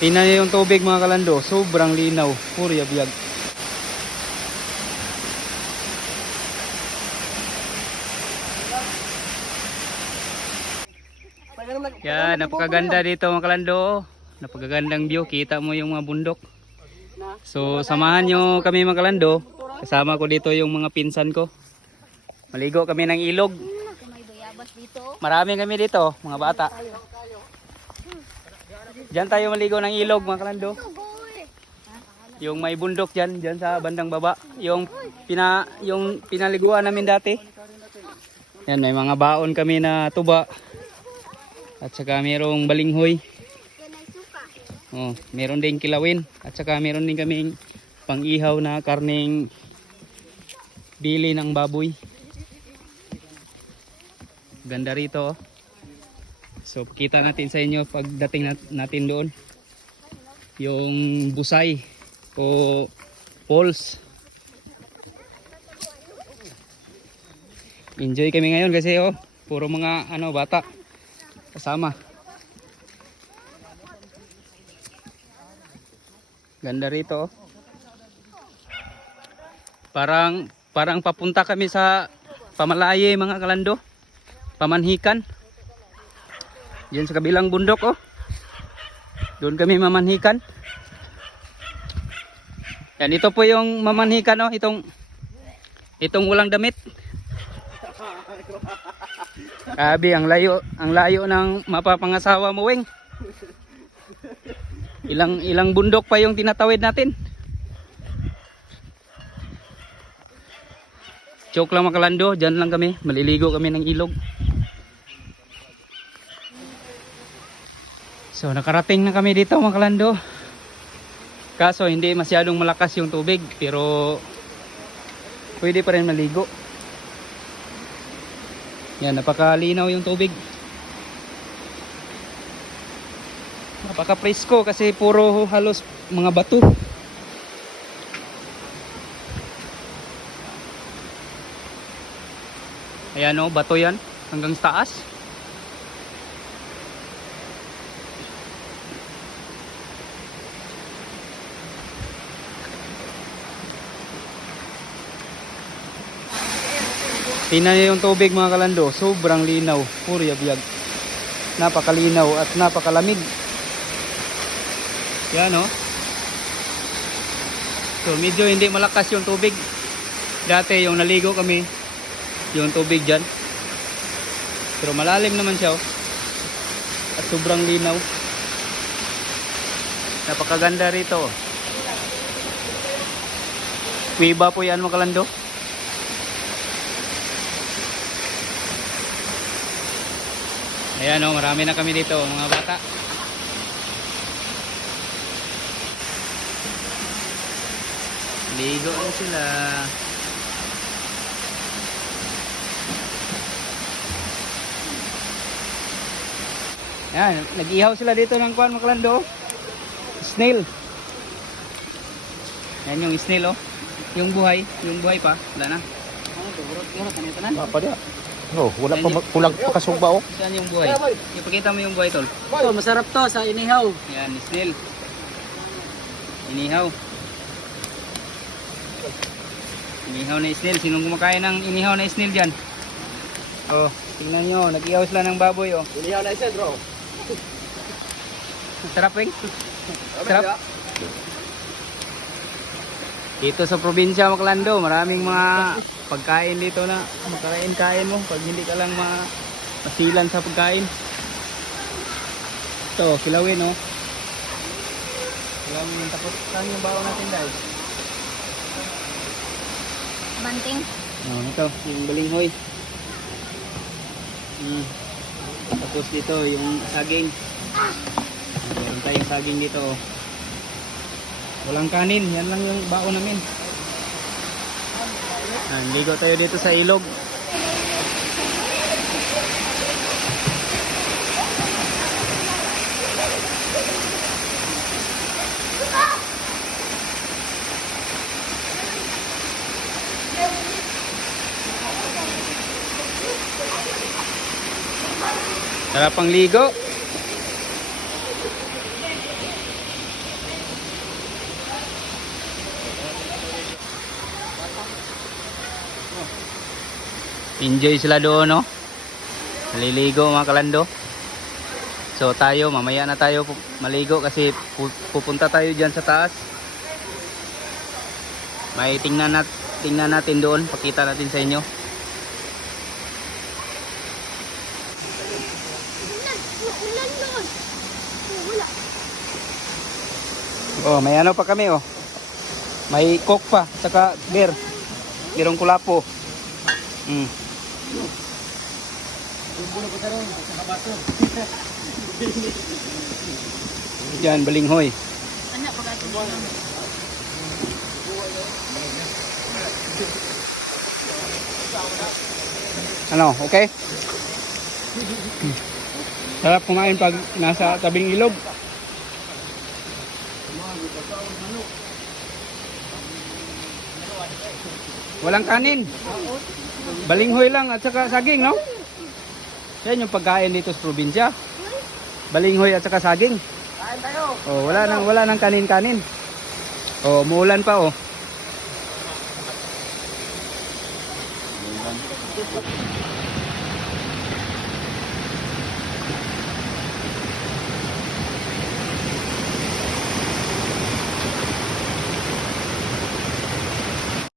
Tingnan niyo yung tubig mga kalando, sobrang linaw, puro yabiyag. Yan, napakaganda dito mga kalando. Napakagandang view, kita mo yung mga bundok. So samahan nyo kami mga kalando. Kasama ko dito yung mga pinsan ko. Maligo kami ng ilog. Marami kami dito, mga bata. Diyan tayo maligo ng ilog mga kalando. Yung may bundok diyan, diyan sa bandang baba, yung pinaliguan namin dati. Yan, may mga baon kami na tuba. At saka mayroong balinghoy. Oh, meron din kilawin at saka meron din kaming pang-ihaw na karneng bili ng baboy. Ganda rito. So kita natin sa inyo pagdating natin doon yung busay o falls. Enjoy kami ngayon kasi puro mga bata kasama. Ganda rito. Parang papunta kami sa Pamalaye mga kalando. Pamanhikan. Diyan sa kabilang bundok doon kami mamanhikan. Yan, ito po yung mamanhikan itong walang damit. Grabe, ang layo ng mapapangasawa mo, Weng. Ilang bundok pa yung tinatawid natin. Joke lang mga kalando, dyan lang kami, maliligo kami ng ilog. So nakarating na kami dito mga kalando. Kaso hindi masyadong malakas yung tubig, pero pwede pa rin maligo. Yan, napakalinaw yung tubig. Napaka-presko kasi puro halos mga bato. Ayan bato yan hanggang taas. Tingnan niyo yung tubig mga kalando, sobrang linaw, puro yabiyag. Napakalinaw at napakalamig. Yan So medyo hindi malakas yung tubig. Dati yung naligo kami, yung tubig dyan. Pero malalim naman siya at sobrang linaw. Napakaganda rito. Kuiba po yan mga kalando. Ayan marami na kami dito mga bata. Ligo na sila. Ayan, nag-ihaw sila dito ng kuwan mga kalando. Snail. Ayan yung snail yung buhay pa, wala na. Apa dia? Wala pa kulang pa kasugba Saan yung buhay? Ipakita mo yung buhay tol. Masarap to sa inihaw. Yan, snail. Inihaw. Inihaw na snail. Sinong kumakain ng inihaw na snail dyan? Tingnan nyo. Nag-ihaw sila ng baboy Inihaw na snail bro. Sarap Weng. Sarap. Dito sa probinsya Maclando, maraming mga pagkain dito na makakain mo pag hindi ka lang masilan sa pagkain. Ito, kilawin Kilawin, tapos saan yung baon natin guys? Banting. Ito, yung balinghoy. Tapos dito, yung saging. Meron tayong saging dito Walang kanin, yan lang yung baon namin. Ligo tayo dito sa ilog. Sarap pang ligo. Enjoy sila doon, no? Naliligo mga kalando. So tayo, mamaya na tayo maligo kasi pupunta tayo dyan sa taas. May tingnan natin doon, pakita natin sa inyo. Oh, may ano pa kami oh. May coke pa, saka beer. Birong kulapo. Yan, balinghoy. Ano, okay? Sarap kumain pag nasa tabing ilog. Walang kanin. Balinghoy lang at saka saging, no? Yan yung pagkain dito sa probinsya. Balinghoy at saka saging. Kain tayo. Oh, wala nang kanin-kanin. Oh, umuulan pa oh.